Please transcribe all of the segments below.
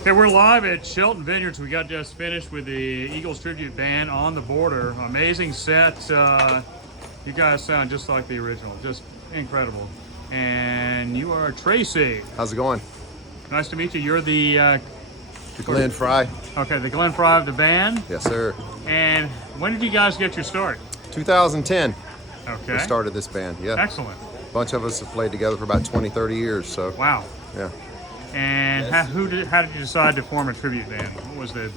Okay, we're live at Shelton Vineyards. We got just finished with the Eagles Tribute Band on the Border. Amazing set. You guys sound just like the original, just incredible. And you are Tracy. How's it going? Nice to meet you. You're the Glenn Fry. okay, the Glenn Fry of the band. Yes, sir. And when did you guys get your start? 2010. Okay. We started this band. Yeah. Excellent. A bunch of us have played together for about 20, 30 years. So. Wow. Yeah. And how did you decide to form a tribute band? What was the?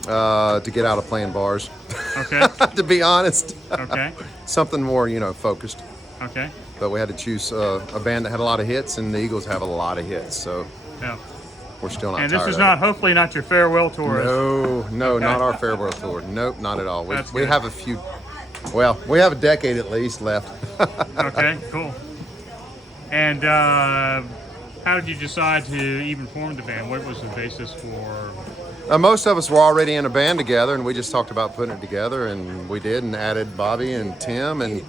To get out of playing bars. Okay. To be honest. Okay. Something more, focused. Okay. But we had to choose a band that had a lot of hits, and the Eagles have a lot of hits. So. Yeah. We're still not. And tired this is of not, it. hopefully, not your farewell tour. No, Okay. not our farewell tour. Nope, not at all. We good. have a few. Well, we have a decade at least left. Okay, cool. And how did you decide to even form the band? What was the basis for? Most of us were already in a band together, and we just talked about putting it together, and we did, and added Bobby and Tim, and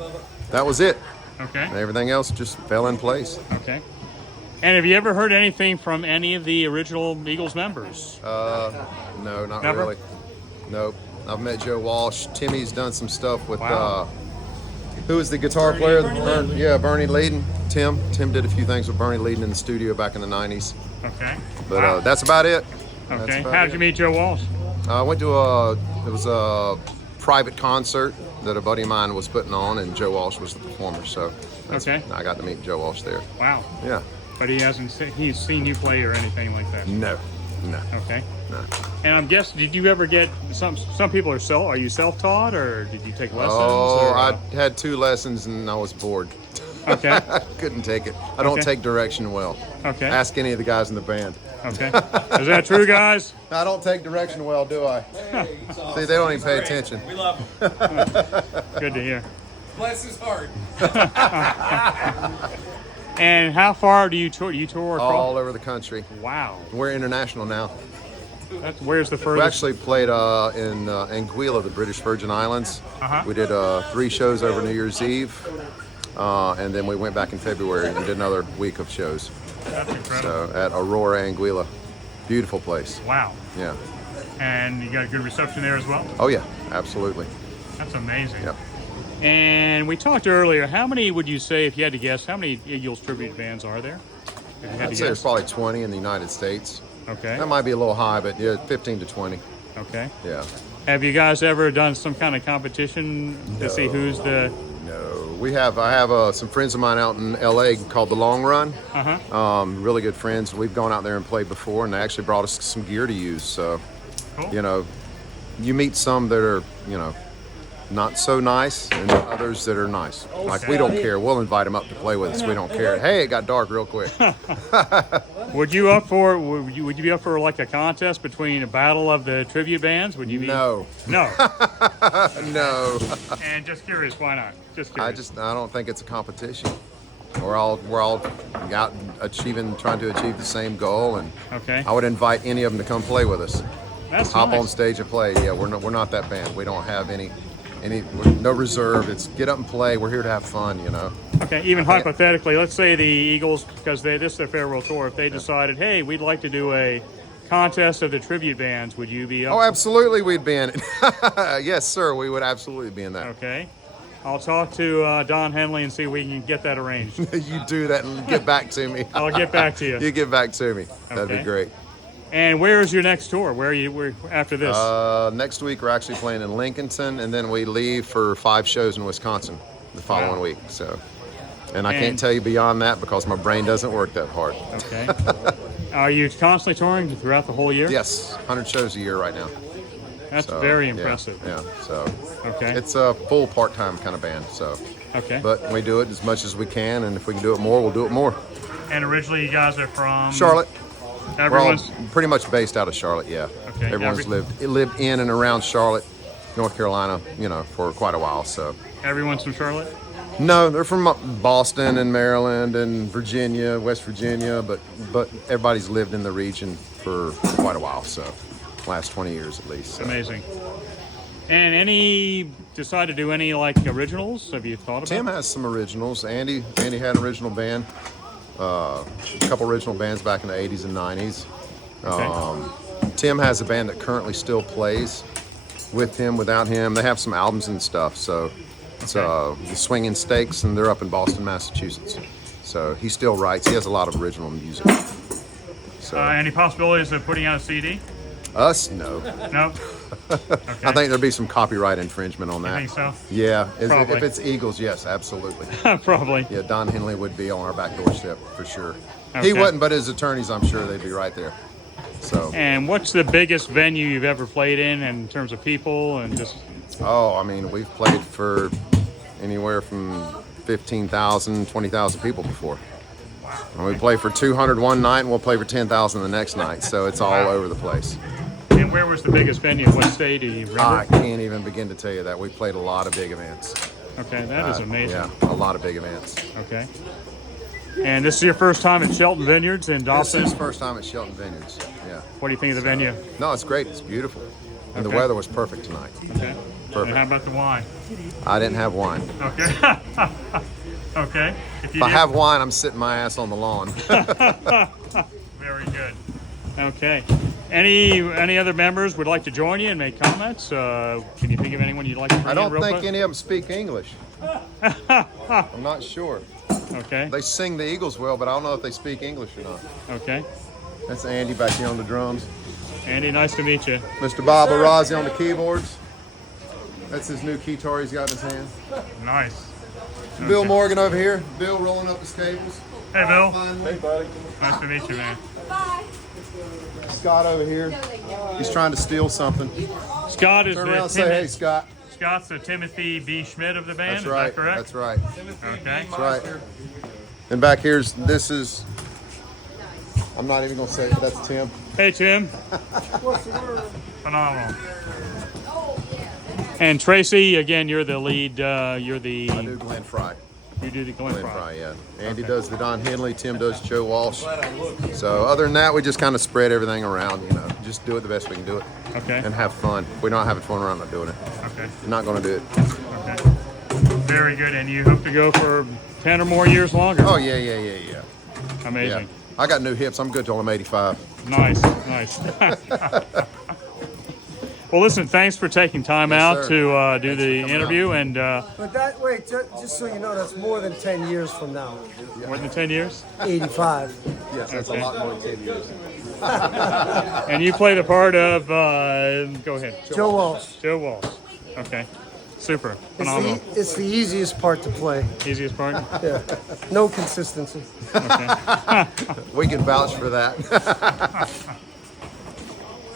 that was it. Okay. And everything else just fell in place. Okay. And have you ever heard anything from any of the original Eagles members? No, not Never? really. Nope. I've met Joe Walsh. Timmy's done some stuff with, Wow. who was the guitar player? Bernie Leadon. Tim did a few things with Bernie Leadon in the studio back in the 90s. Okay. But Wow. that's about it. Okay. How did you meet Joe Walsh? I went to it was a private concert that a buddy of mine was putting on, and Joe Walsh was the performer. So Okay. I got to meet Joe Walsh there. Wow. Yeah. But he's seen you play or anything like that? No. Okay. No. And I'm guessing, did you ever get some people are you self-taught, or did you take lessons? Oh, or, I had 2 lessons and I was bored. Okay. I couldn't take it. I don't Okay. take direction well. Okay. Ask any of the guys in the band. Okay. Is that true, guys? I don't take direction well, do I? See, they don't even pay attention. We love him. Good to hear. Bless his heart. And how far do you tour? Do you tour across? All over the country. Wow. We're international now. Where's the We furthest? actually played in Anguilla, the British Virgin Islands. Uh-huh. We did 3 shows over New Year's Eve, and then we went back in February and did another week of shows. That's incredible. So at Aurora, Anguilla, beautiful place. Wow. Yeah. And you got a good reception there as well? Oh yeah, absolutely. That's amazing. Yep. And we talked earlier, how many would you say, if you had to guess, how many Eagles tribute bands are there? If you had I'd to say there's guess. probably 20 in the United States. Okay. That might be a little high, but yeah, 15 to 20. Okay. Yeah. Have you guys ever done some kind of competition to see who's the... No, I have some friends of mine out in LA called The Long Run. Uh-huh. Really good friends. We've gone out there and played before, and they actually brought us some gear to use. So, Cool. you meet some that are, not so nice, and others that are nice. Like, we don't care. We'll invite them up to play with us. We don't care. Hey, it got dark real quick. Would you be up for like a contest between a battle of the tribute bands? Would you be? No. No. No. And just curious, why not? Just curious. I don't think it's a competition. We're all out trying to achieve the same goal, and Okay. I would invite any of them to come play with us. That's Hop nice. on stage and play. Yeah, we're not that band. We don't have any no reserve. It's get up and play. We're here to have fun, Okay, even hypothetically, let's say the Eagles, because this is their farewell tour, if they decided, hey, we'd like to do a contest of the tribute bands, would you be up? Oh, absolutely, we'd be in it. Yes, sir, we would absolutely be in that. Okay. I'll talk to Don Henley and see if we can get that arranged. You do that and get back to me. I'll get back to you. You get back to me. That'd Okay. be great. And where is your next tour? Where after this? Next week we're actually playing in Lincolnton, and then we leave for 5 shows in Wisconsin the following Wow. week. So, and I can't tell you beyond that because my brain doesn't work that hard. Okay. Are you constantly touring throughout the whole year? Yes, 100 shows a year right now. That's So, very yeah, impressive. Yeah, so Okay. it's a full part-time kind of band. So, Okay. but we do it as much as we can, and if we can do it more, we'll do it more. And originally you guys are from Charlotte. We're all Everyone's pretty much based out of Charlotte, yeah. Okay, Everyone's lived in and around Charlotte, North Carolina, for quite a while. So everyone's from Charlotte? no, they're from Boston and Maryland and Virginia, West Virginia, but everybody's lived in the region for quite a while. So last 20 years at least. So. Amazing. And decide to do any like originals? Have you thought about Tim has some originals. Andy had an original band. A couple original bands back in the 80s and 90s. Okay. Tim has a band that currently still plays with him, without him. They have some albums and stuff. So it's the Swinging Stakes, and they're up in Boston, Massachusetts. So he still writes. He has a lot of original music. So Any possibilities of putting out a CD? us, no. No. Okay. I think there'd be some copyright infringement on that. You think so? Yeah, Probably. if it's Eagles, yes, absolutely. Probably. Yeah, Don Henley would be on our back doorstep for sure. Okay. He wouldn't, but his attorneys, I'm sure they'd be right there. So, And what's the biggest venue you've ever played in terms of people and just? I mean, we've played for anywhere from 15,000, 20,000 people before. And we play for 200 one night, and we'll play for 10,000 the next night. So it's all over the place. And where was the biggest venue? What state do you remember? I can't even begin to tell you that. We played a lot of big events. Okay, that is amazing. Yeah, a lot of big events. Okay. And this is your first time at Shelton Vineyards in This Dobson? is first time at Shelton Vineyards. Yeah. What do you think of the venue? No, it's great. It's beautiful. And the Okay. weather was perfect tonight. Okay. Perfect. And how about the wine? I didn't have wine. Okay. Okay. If I have wine, I'm sitting my ass on the lawn. Very good. Okay. Any other members would like to join you and make comments? Can you think of anyone you'd like to bring I in don't real think quick? any of them speak English. I'm not sure. Okay. They sing the Eagles well, but I don't know if they speak English or not. Okay. That's Andy back here on the drums. Andy, nice to meet you. Mr. Bob Arazi on the keyboards. That's his new keytar he's got in his hand. Nice. Bill Okay. Morgan over here. Bill rolling up his cables. Hey, Bill. Hey, buddy. Nice to meet you, man. Scott over here. He's trying to steal something. Scott is Turn the around and say, hey, Scott. Scott's the Timothy B. Schmidt of the band. That's is right. that correct? That's right. Okay. That's right. And back this is, I'm not even going to say it, but that's Tim. Hey, Tim. Phenomenal. And Tracy, again, you're the lead. You're the. I do Glenn Fry. You do the Glen Glenn Fry. Fry, yeah. Andy Okay. does the Don Henley, Tim does Joe Walsh. So other than that, we just kind of spread everything around, just do it the best we can do it Okay. and have fun. If we're not having fun, we're not doing it. Okay. We're not going to do it. Okay. Very good. And you hope to go for 10 or more years longer? Oh, yeah. Amazing. Yeah. I got new hips. I'm good till I'm 85. Nice. Well, listen, thanks for taking time out sir. to do Thanks the for coming interview. out. And But that, wait, just so you know, that's more than 10 years from now. more than 10 years? 85. Yes, that's Okay. a lot more than 10 years. And you play the part of, go ahead, Joe Walsh. Joe Walsh. Okay. Super. It's Phenomenal. it's the easiest part to play. Easiest part? Yeah. No consistency. Okay. We can vouch for that.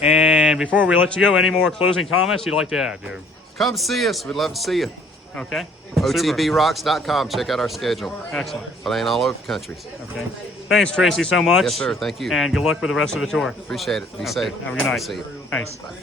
And before we let you go, any more closing comments you'd like to add, Jared? Come see us. We'd love to see you. Okay. Super. OTBRocks.com. Check out our schedule. Excellent. Playing all over the country. Okay. Thanks, Tracy, so much. Yes, sir. Thank you. And good luck with the rest of the tour. Appreciate it. Be Okay. safe. Have a good night. See you. Thanks. Bye.